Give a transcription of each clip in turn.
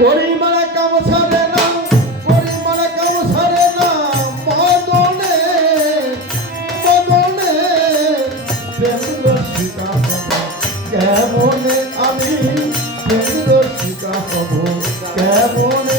পরিমাণে কামছা না পরিমাণে কামছা না মদনে মদনে প্রেমরসিকা কেমনে আমি প্রেমরসিকা হব কেমনে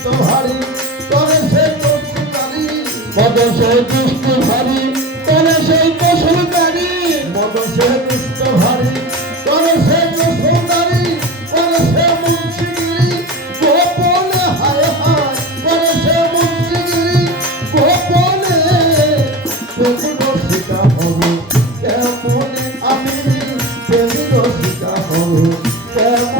ভারী তরে সেই চক্ষু কারি মদন সেই দুষ্ট ভারী তরে সেই কসুর কারি মদন সেই দুষ্ট ভারী তরে সেই কসুর কারি তরে সে মুন্সিগিরি গোপনে হায় হায়। তরে সে মুন্সিগিরি গোপনে। তুমি দর্শিকা হব কেমন আমি তুমি দর্শিকা হব কেমন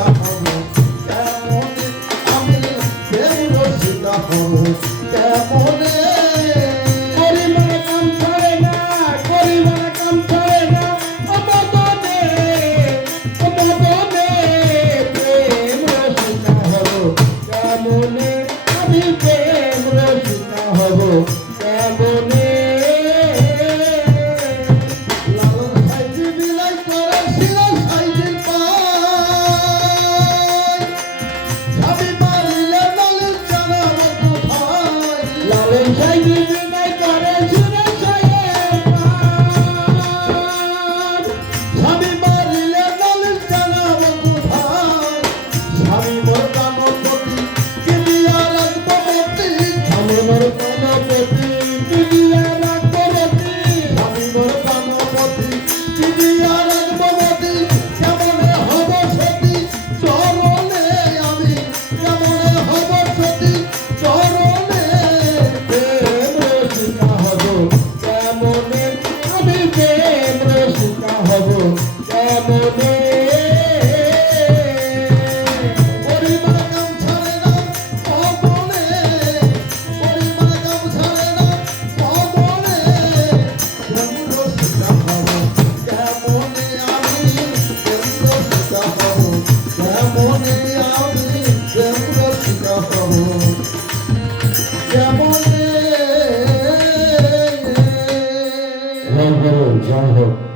Krishna. Nhanh